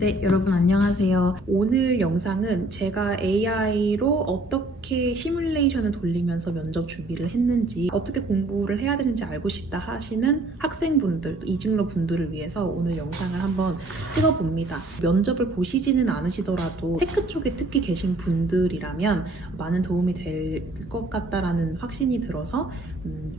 네, 여러분 안녕하세요. 오늘 영상은 제가 AI로 어떻게 시뮬레이션을 돌리면서 면접 준비를 했는지, 어떻게 공부를 해야 되는지 알고 싶다 하시는 학생분들, 이직러 분들을 위해서 오늘 영상을 한번 찍어봅니다. 면접을 보시지는 않으시더라도 테크 쪽에 특히 계신 분들이라면 많은 도움이 될 것 같다라는 확신이 들어서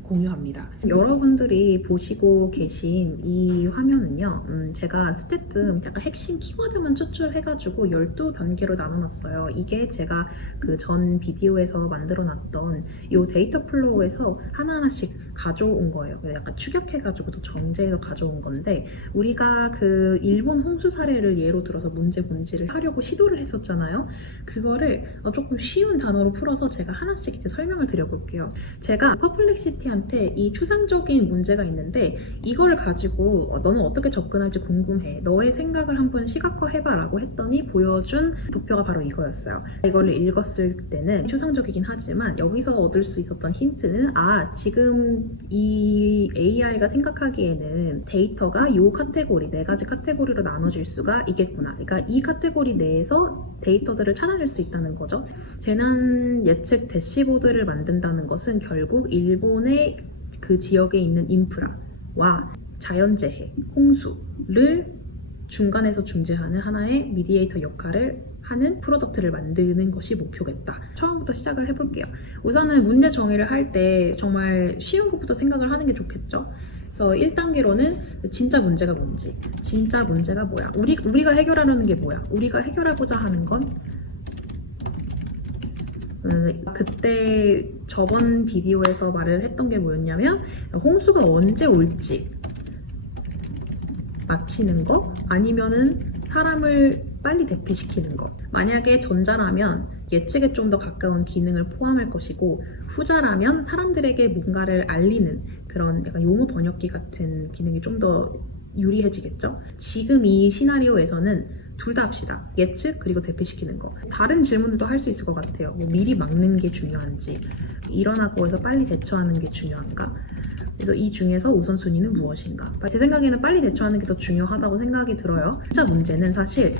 공유합니다. 여러분들이 보시고 계신 이 화면은요, 제가 스태뜸 약간 핵심 키워드만 추출해가지고 12단계로 나눠놨어요. 이게 제가 그 전 비디오에서 만들어놨던 이 데이터 플로우에서 하나하나씩 가져온 거예요. 약간 추격해가지고 또 정제해서 가져온 건데, 우리가 그 일본 홍수 사례를 예로 들어서 문제 본질을 하려고 시도를 했었잖아요. 그거를 조금 쉬운 단어로 풀어서 제가 하나씩 이제 설명을 드려볼게요. 제가 퍼플렉시티한테 이 추상적인 문제가 있는데 이거를 가지고 너는 어떻게 접근할지 궁금해. 너의 생각을 한번 시각화해봐 라고 했더니 보여준 도표가 바로 이거였어요. 이거를 읽었을 때는 추상적이긴 하지만 여기서 얻을 수 있었던 힌트는 지금 이 AI가 생각하기에는 데이터가 이 카테고리, 4가지 카테고리로 나눠질 수가 있겠구나. 그러니까 이 카테고리 내에서 데이터들을 찾아낼 수 있다는 거죠. 재난 예측 대시보드를 만든다는 것은 결국 일본의 그 지역에 있는 인프라와 자연재해, 홍수를 중간에서 중재하는 하나의 미디에이터 역할을 하는 프로덕트를 만드는 것이 목표겠다. 처음부터 시작을 해볼게요. 우선은 문제 정의를 할 때 정말 쉬운 것부터 생각을 하는 게 좋겠죠. 그래서 1단계로는 진짜 문제가 뭔지, 진짜 문제가 뭐야, 우리가 해결하려는 게 뭐야, 우리가 해결하고자 하는 건 그때 저번 비디오에서 말을 했던 게 뭐였냐면, 홍수가 언제 올지 맞히는 거, 아니면은 사람을 빨리 대피시키는 것. 만약에 전자라면 예측에 좀 더 가까운 기능을 포함할 것이고, 후자라면 사람들에게 뭔가를 알리는 그런 약간 용어 번역기 같은 기능이 좀 더 유리해지겠죠? 지금 이 시나리오에서는 둘 다 합시다. 예측 그리고 대피시키는 거. 다른 질문들도 할 수 있을 것 같아요. 미리 막는 게 중요한지, 일어나고 해서 빨리 대처하는 게 중요한가. 그래서 이 중에서 우선순위는 무엇인가. 제 생각에는 빨리 대처하는 게 더 중요하다고 생각이 들어요. 진짜 문제는 사실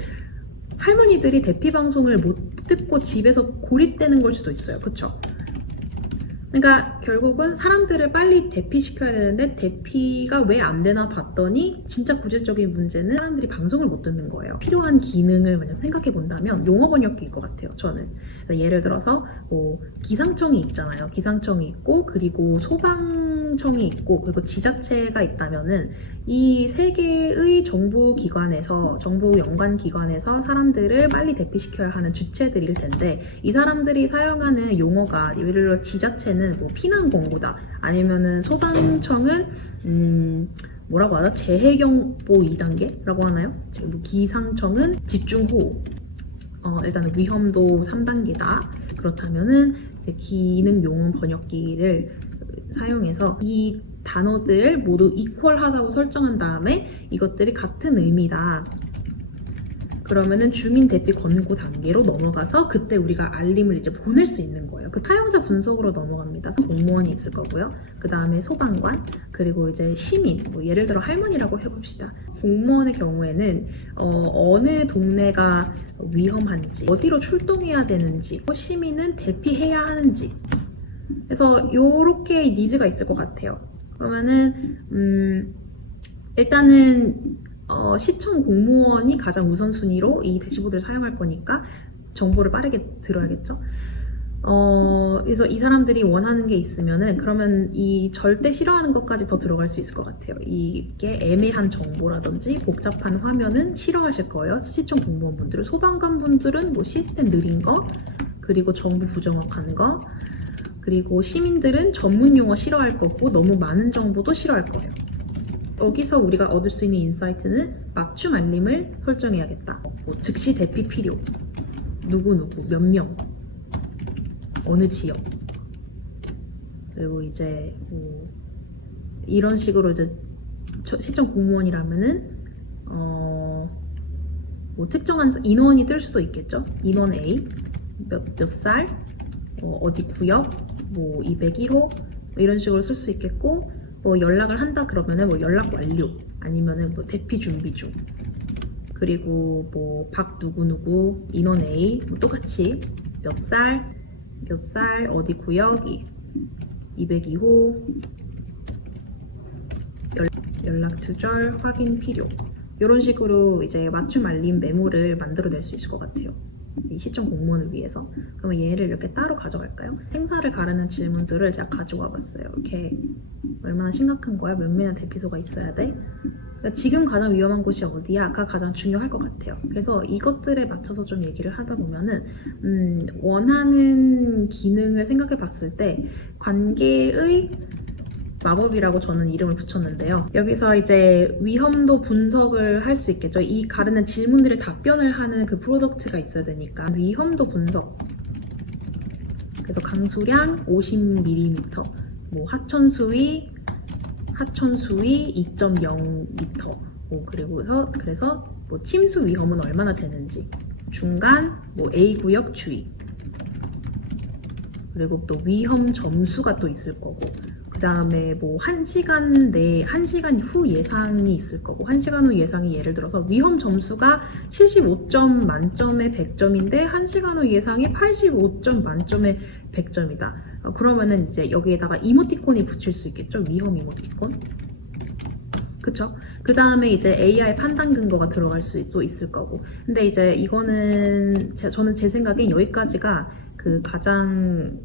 할머니들이 대피 방송을 못 듣고 집에서 고립되는 걸 수도 있어요. 그쵸? 그러니까 결국은 사람들을 빨리 대피시켜야 되는데 대피가 왜 안 되나 봤더니 진짜 고질적인 문제는 사람들이 방송을 못 듣는 거예요. 필요한 기능을 만약 생각해 본다면 용어 번역기일 것 같아요. 저는 예를 들어서 기상청이 있잖아요. 기상청이 있고, 그리고 소방청이 있고, 그리고 지자체가 있다면은 이 세 개의 정부 기관에서, 정부 연관 기관에서 사람들을 빨리 대피시켜야 하는 주체들일 텐데, 이 사람들이 사용하는 용어가, 예를 들어 지자체는 피난공고다, 아니면은 소방청은 뭐라고 하나? 재해경보 2단계라고 하나요? 기상청은 집중호우, 일단은 위험도 3단계다. 그렇다면은 이제 기능 용어 번역기를 사용해서 이 단어들을 모두 이퀄하다고 설정한 다음에 이것들이 같은 의미다. 그러면은 주민 대피 권고 단계로 넘어가서 그때 우리가 알림을 이제 보낼 수 있는 거예요. 그 사용자 분석으로 넘어갑니다. 공무원이 있을 거고요. 그 다음에 소방관, 그리고 이제 시민, 예를 들어 할머니라고 해봅시다. 공무원의 경우에는 어느 동네가 위험한지, 어디로 출동해야 되는지, 시민은 대피해야 하는지. 그래서 이렇게 니즈가 있을 것 같아요. 그러면은 일단은 시청 공무원이 가장 우선순위로 이 대시보드를 사용할 거니까 정보를 빠르게 들어야겠죠. 그래서 이 사람들이 원하는 게 있으면은, 그러면 이 절대 싫어하는 것까지 더 들어갈 수 있을 것 같아요. 이게 애매한 정보라든지 복잡한 화면은 싫어하실 거예요. 시청 공무원분들은. 소방관분들은 시스템 느린 거, 그리고 정보 부정확한 거, 그리고 시민들은 전문 용어 싫어할 거고 너무 많은 정보도 싫어할 거예요. 여기서 우리가 얻을 수 있는 인사이트는 맞춤 알림을 설정해야겠다. 즉시 대피 필요, 누구누구, 몇 명, 어느 지역, 그리고 이제 이런 식으로 이제 시청 공무원이라면은 특정한 인원이 뜰 수도 있겠죠. 인원 A, 몇 살, 어디 구역, 201호 이런 식으로 쓸 수 있겠고, 연락을 한다 그러면은 연락 완료, 아니면은 대피 준비 중, 그리고 뭐 박 누구누구 인원 A 뭐 똑같이 몇 살 어디 구역 202호 연락 투절 확인 필요 이런 식으로 이제 맞춤 알림 메모를 만들어낼 수 있을 것 같아요. 이 시청 공무원을 위해서. 그러면 얘를 이렇게 따로 가져갈까요? 행사를 가르는 질문들을 제가 가지고 와봤어요. 이렇게 얼마나 심각한 거야? 몇 명의 대피소가 있어야 돼? 그러니까 지금 가장 위험한 곳이 어디야?가 가장 중요할 것 같아요. 그래서 이것들에 맞춰서 좀 얘기를 하다 보면은 원하는 기능을 생각해 봤을 때 관계의 마법이라고 저는 이름을 붙였는데요. 여기서 이제 위험도 분석을 할 수 있겠죠. 이 가르는 질문들에 답변을 하는 그 프로덕트가 있어야 되니까 위험도 분석. 그래서 강수량 50mm, 뭐 하천수위 2.0m, 그래서 뭐 침수 위험은 얼마나 되는지, 중간 뭐 A 구역 주의, 그리고 또 위험 점수가 또 있을 거고. 그 다음에 뭐 1시간 후 예상이 있을 거고 1시간 후 예상이 예를 들어서 위험 점수가 75점 만점에 100점인데 1시간 후 예상이 85점 만점에 100점이다. 그러면은 이제 여기에다가 이모티콘이 붙일 수 있겠죠? 위험 이모티콘. 그쵸? 그 다음에 이제 AI 판단 근거가 들어갈 수도 있을 거고. 근데 이제 이거는 저는 제 생각에 여기까지가 그 가장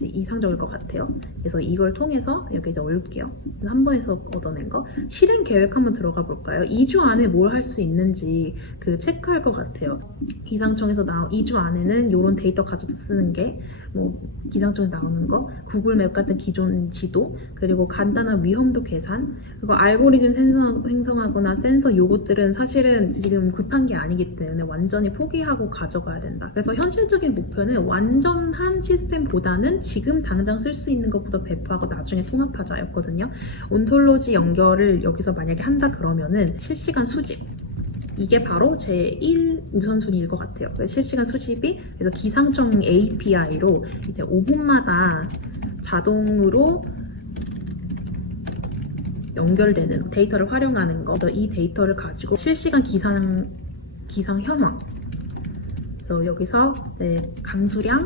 이상적일 것 같아요. 그래서 이걸 통해서 여기 이제 올릴게요. 한 번에서 얻어낸 거. 실행 계획 한번 들어가 볼까요? 2주 안에 뭘 할 수 있는지 그 체크할 것 같아요. 기상청에서 2주 안에는 이런 데이터 가져다 쓰는 게 뭐 기상청에 나오는 거, 구글맵 같은 기존 지도, 그리고 간단한 위험도 계산, 그리고 알고리즘 생성하거나 센서 요것들은 사실은 지금 급한 게 아니기 때문에 완전히 포기하고 가져가야 된다. 그래서 현실적인 목표는 완전한 시스템보다는 지금 당장 쓸 수 있는 것보다 배포하고 나중에 통합하자였거든요. 온톨로지 연결을 여기서 만약에 한다 그러면은 실시간 수집, 이게 바로 제 1 우선순위일 것 같아요. 실시간 수집이 그래서 기상청 API로 이제 5분마다 자동으로 연결되는 데이터를 활용하는 거. 이 데이터를 가지고 실시간 기상 현황. 그래서 여기서 강수량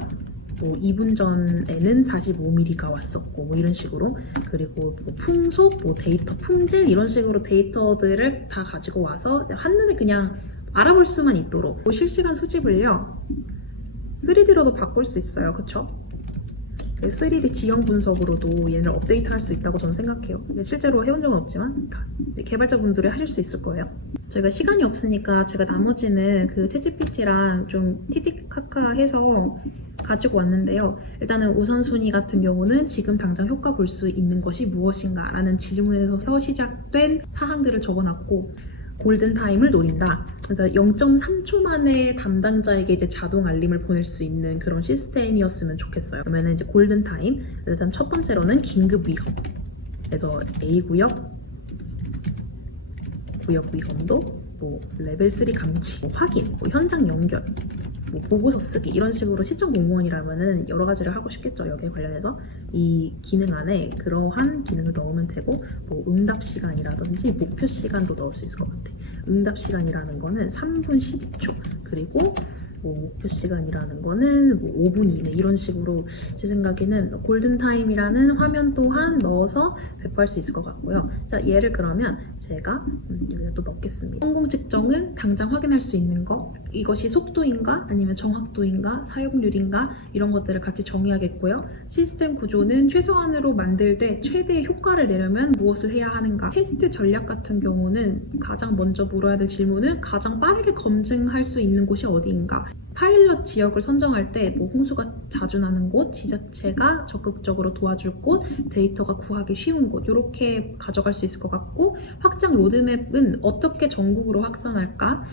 뭐 2분 전에는 45mm가 왔었고 뭐 이런 식으로, 그리고 뭐 풍속, 뭐 데이터 품질 이런 식으로 데이터들을 다 가지고 와서 한눈에 그냥 알아볼 수만 있도록 뭐 실시간 수집을요 3D로도 바꿀 수 있어요. 그쵸? 3D 지형 분석으로도 얘를 업데이트할 수 있다고 저는 생각해요. 실제로 해본 적은 없지만 개발자분들이 하실 수 있을 거예요. 저희가 시간이 없으니까 제가 나머지는 그 챗GPT랑 좀 티티카카 해서 가지고 왔는데요. 일단은 우선순위 같은 경우는 지금 당장 효과 볼 수 있는 것이 무엇인가 라는 질문에서 시작된 사항들을 적어놨고, 골든타임을 노린다. 그래서 0.3초 만에 담당자에게 이제 자동 알림을 보낼 수 있는 그런 시스템이었으면 좋겠어요. 그러면 이제 골든타임, 일단 첫 번째로는 긴급 위험. 그래서 A 구역 위험도, 뭐 레벨 3 감지, 뭐 확인, 뭐 현장 연결, 뭐 보고서 쓰기 이런 식으로 시청 공무원이라면은 여러 가지를 하고 싶겠죠. 여기에 관련해서 이 기능 안에 그러한 기능을 넣으면 되고, 뭐 응답 시간이라든지 목표 시간도 넣을 수 있을 것 같아. 응답 시간이라는 거는 3분 12초, 그리고 뭐 목표 시간이라는 거는 뭐 5분 이내 이런 식으로 제 생각에는 골든타임이라는 화면 또한 넣어서 배포할 수 있을 것 같고요. 자, 얘를 그러면 제가 여기다 또 넣겠습니다. 성공 측정은 당장 확인할 수 있는 거, 이것이 속도인가 아니면 정확도인가 사용률인가 이런 것들을 같이 정의하겠고요. 시스템 구조는 최소한으로 만들 때 최대의 효과를 내려면 무엇을 해야 하는가. 테스트 전략 같은 경우는 가장 먼저 물어야 될 질문은 가장 빠르게 검증할 수 있는 곳이 어디인가. 파일럿 지역을 선정할 때 뭐 홍수가 자주 나는 곳, 지자체가 적극적으로 도와줄 곳, 데이터가 구하기 쉬운 곳, 이렇게 가져갈 수 있을 것 같고, 확장 로드맵은 어떻게 전국으로 확산할까?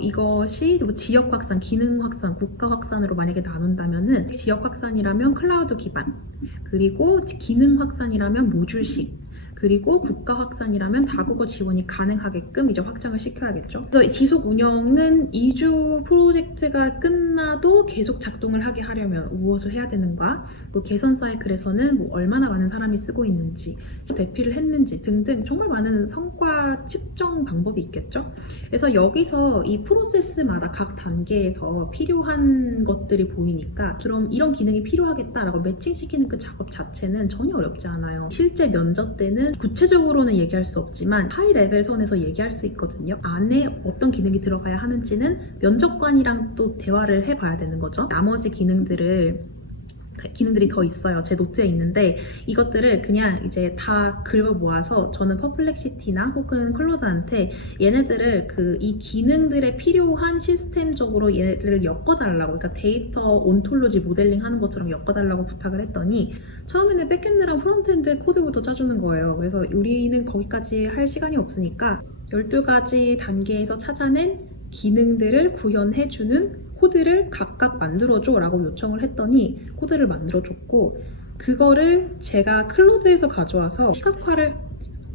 이것이 뭐 지역 확산, 기능 확산, 국가 확산으로 만약에 나눈다면은 지역 확산이라면 클라우드 기반, 그리고 기능 확산이라면 모듈식, 그리고 국가 확산이라면 다국어 지원이 가능하게끔 이제 확장을 시켜야겠죠. 그래서 지속 운영은 2주 프로젝트가 끝나도 계속 작동을 하게 하려면 무엇을 해야 되는가, 뭐 개선 사이클에서는 뭐 얼마나 많은 사람이 쓰고 있는지, 대피를 했는지 등등 정말 많은 성과 측정 방법이 있겠죠. 그래서 여기서 이 프로세스마다 각 단계에서 필요한 것들이 보이니까 그럼 이런 기능이 필요하겠다라고 매칭시키는 그 작업 자체는 전혀 어렵지 않아요. 실제 면접 때는 구체적으로는 얘기할 수 없지만 하이 레벨 선에서 얘기할 수 있거든요. 안에 어떤 기능이 들어가야 하는지는 면접관이랑 또 대화를 해봐야 되는 거죠. 나머지 기능들이 더 있어요. 제 노트에 있는데 이것들을 그냥 이제 다 긁어 모아서 저는 퍼플렉시티나 혹은 클로드한테 얘네들을 이 기능들에 필요한 시스템적으로 얘네들을 엮어달라고, 그러니까 데이터 온톨로지 모델링 하는 것처럼 엮어달라고 부탁을 했더니 처음에는 백엔드랑 프론트엔드 코드부터 짜주는 거예요. 그래서 우리는 거기까지 할 시간이 없으니까 12가지 단계에서 찾아낸 기능들을 구현해주는 코드를 각각 만들어줘 라고 요청을 했더니 코드를 만들어줬고, 그거를 제가 클로드에서 가져와서 시각화를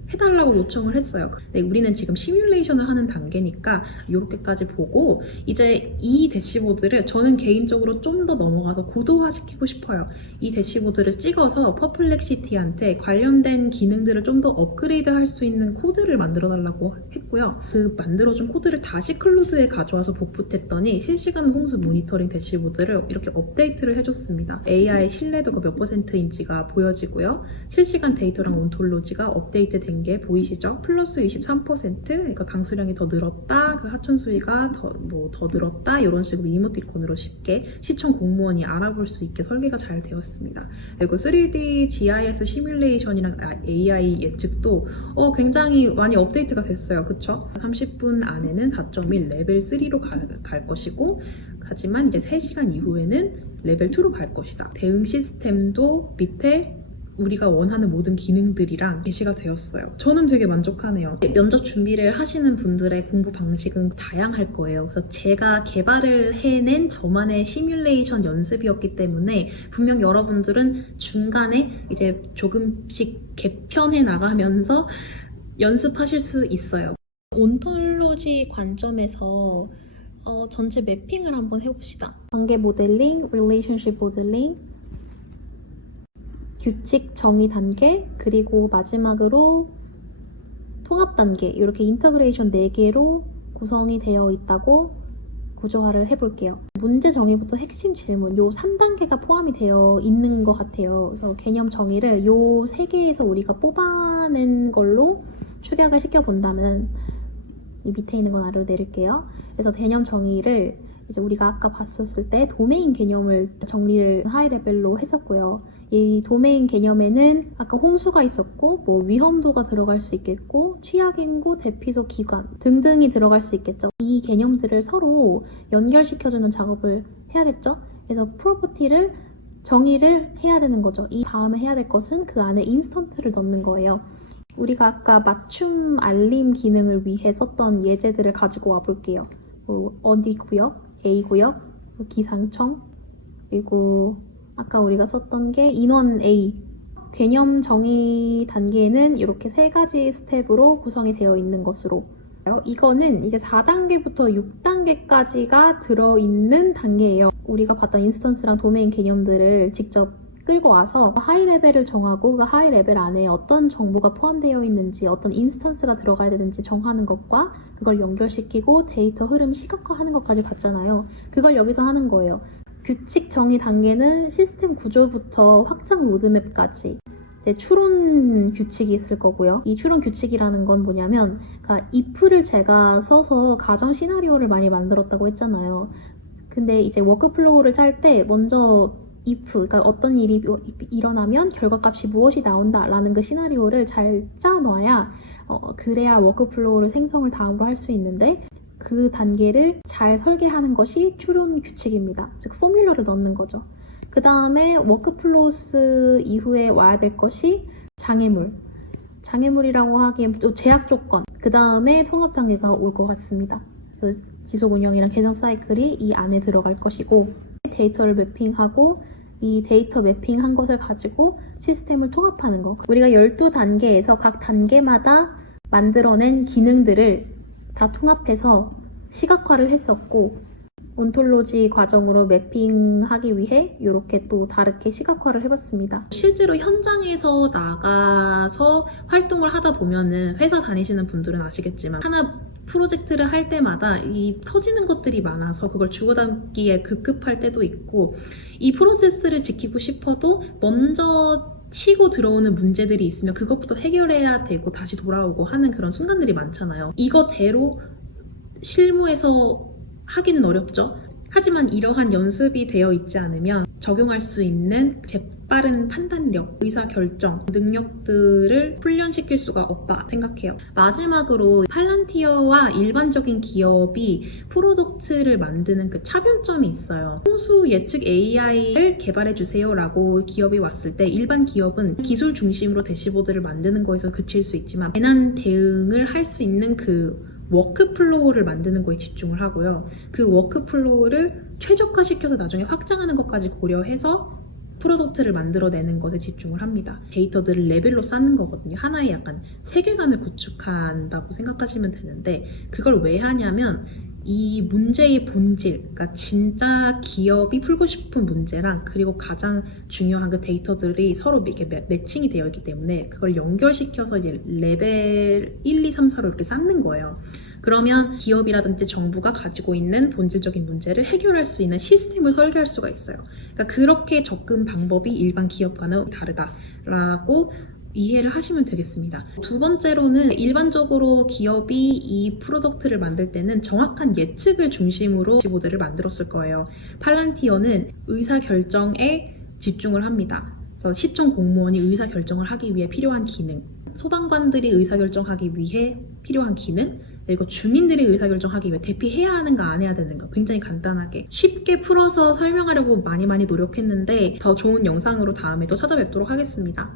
해달라고 요청을 했어요. 근데 우리는 지금 시뮬레이션을 하는 단계니까 이렇게까지 보고 이제 이 대시보드를 저는 개인적으로 좀 더 넘어가서 고도화시키고 싶어요. 이 대시보드를 찍어서 퍼플렉시티한테 관련된 기능들을 좀 더 업그레이드 할 수 있는 코드를 만들어 달라고 했고요. 그 만들어준 코드를 다시 클로드에 가져와서 복붙했더니 실시간 홍수 모니터링 대시보드를 이렇게 업데이트를 해줬습니다. AI 신뢰도가 몇 %인지가 보여지고요. 실시간 데이터랑 온톨로지가 업데이트 된 게 보이시죠? 플러스 23%, 그러니까 강수량이 더 늘었다, 그 하천 수위가 더 늘었다, 이런 식으로 이모티콘으로 쉽게 시청 공무원이 알아볼 수 있게 설계가 잘 되었습니다. 그리고 3D GIS 시뮬레이션이랑 AI 예측도 굉장히 많이 업데이트가 됐어요. 그쵸? 30분 안에는 4.1 레벨 3로 갈 것이고, 하지만 이제 3시간 이후에는 레벨 2로 갈 것이다. 대응 시스템도 밑에 우리가 원하는 모든 기능들이랑 게시가 되었어요. 저는 되게 만족하네요. 면접 준비를 하시는 분들의 공부 방식은 다양할 거예요. 그래서 제가 개발을 해낸 저만의 시뮬레이션 연습이었기 때문에 분명 여러분들은 중간에 이제 조금씩 개편해 나가면서 연습하실 수 있어요. 온톨로지 관점에서 전체 매핑을 한번 해봅시다. 관계 모델링, 릴레이션십 모델링, 규칙 정의 단계, 그리고 마지막으로 통합 단계, 이렇게 인터그레이션 4개로 구성이 되어 있다고 구조화를 해볼게요. 문제 정의부터 핵심 질문, 요 3단계가 포함이 되어 있는 것 같아요. 그래서 개념 정의를 요 3개에서 우리가 뽑아낸 걸로 축약을 시켜본다면, 이 밑에 있는 건 아래로 내릴게요. 그래서 개념 정의를 이제 우리가 아까 봤었을 때 도메인 개념을 정리를 하이 레벨로 했었고요. 이 도메인 개념에는 아까 홍수가 있었고, 뭐 위험도가 들어갈 수 있겠고, 취약인구, 대피소 기관 등등이 들어갈 수 있겠죠. 이 개념들을 서로 연결시켜주는 작업을 해야겠죠. 그래서 프로퍼티를 정의를 해야 되는 거죠. 이 다음에 해야 될 것은 그 안에 인스턴트를 넣는 거예요. 우리가 아까 맞춤 알림 기능을 위해 썼던 예제들을 가지고 와볼게요. 어디 구역, A 구역, 기상청, 그리고 아까 우리가 썼던 게 인원 A. 개념 정의 단계는 이렇게 3가지 스텝으로 구성이 되어 있는 것으로. 이거는 이제 4단계부터 6단계까지가 들어있는 단계예요. 우리가 봤던 인스턴스랑 도메인 개념들을 직접 끌고 와서 하이 레벨을 정하고 그 하이 레벨 안에 어떤 정보가 포함되어 있는지, 어떤 인스턴스가 들어가야 되는지 정하는 것과 그걸 연결시키고 데이터 흐름 시각화하는 것까지 봤잖아요. 그걸 여기서 하는 거예요. 규칙 정의 단계는 시스템 구조부터 확장 로드맵까지 추론 규칙이 있을 거고요. 이 추론 규칙이라는 건 뭐냐면, 그러니까 if를 제가 써서 가정 시나리오를 많이 만들었다고 했잖아요. 근데 이제 워크플로우를 짤 때 먼저 if, 그러니까 어떤 일이 일어나면 결과값이 무엇이 나온다라는 그 시나리오를 잘 짜놔야 그래야 워크플로우를 생성을 다음으로 할 수 있는데, 그 단계를 잘 설계하는 것이 추론 규칙입니다. 즉 포뮬러를 넣는 거죠. 그 다음에 워크플로우스 이후에 와야 될 것이 장애물이라고 하기엔 또 제약 조건, 그 다음에 통합 단계가 올 것 같습니다. 그래서 지속 운영이랑 개선 사이클이 이 안에 들어갈 것이고, 데이터를 매핑하고 이 데이터 매핑한 것을 가지고 시스템을 통합하는 거. 우리가 12단계에서 각 단계마다 만들어낸 기능들을 다 통합해서 시각화를 했었고, 온톨로지 과정으로 매핑하기 위해 이렇게 또 다르게 시각화를 해봤습니다. 실제로 현장에서 나가서 활동을 하다 보면은 회사 다니시는 분들은 아시겠지만 하나 프로젝트를 할 때마다 이 터지는 것들이 많아서 그걸 주고담기에 급급할 때도 있고, 이 프로세스를 지키고 싶어도 먼저 치고 들어오는 문제들이 있으면 그것부터 해결해야 되고 다시 돌아오고 하는 그런 순간들이 많잖아요. 이거대로 실무에서 하기는 어렵죠. 하지만 이러한 연습이 되어 있지 않으면 적용할 수 있는 재빠른 판단력, 의사결정, 능력들을 훈련시킬 수가 없다 생각해요. 마지막으로 팔란티어와 일반적인 기업이 프로덕트를 만드는 그 차별점이 있어요. 홍수 예측 AI를 개발해주세요 라고 기업이 왔을 때 일반 기업은 기술 중심으로 대시보드를 만드는 거에서 그칠 수 있지만 재난 대응을 할 수 있는 그 워크플로우를 만드는 거에 집중을 하고요. 그 워크플로우를 최적화시켜서 나중에 확장하는 것까지 고려해서 프로덕트를 만들어내는 것에 집중을 합니다. 데이터들을 레벨로 쌓는 거거든요. 하나의 약간 세계관을 구축한다고 생각하시면 되는데, 그걸 왜 하냐면 이 문제의 본질, 그러니까 진짜 기업이 풀고 싶은 문제랑 그리고 가장 중요한 그 데이터들이 서로 이렇게 매칭이 되어 있기 때문에 그걸 연결시켜서 이제 레벨 1, 2, 3, 4로 이렇게 쌓는 거예요. 그러면 기업이라든지 정부가 가지고 있는 본질적인 문제를 해결할 수 있는 시스템을 설계할 수가 있어요. 그러니까 그렇게 접근 방법이 일반 기업과는 다르다라고 이해를 하시면 되겠습니다. 두 번째로는 일반적으로 기업이 이 프로덕트를 만들 때는 정확한 예측을 중심으로 대시보드를 만들었을 거예요. 팔란티어는 의사결정에 집중을 합니다. 그래서 시청 공무원이 의사결정을 하기 위해 필요한 기능, 소방관들이 의사결정하기 위해 필요한 기능, 그리고 주민들이 의사결정하기 위해 대피해야 하는가 안 해야 되는가 굉장히 간단하게 쉽게 풀어서 설명하려고 많이 노력했는데 더 좋은 영상으로 다음에 또 찾아뵙도록 하겠습니다.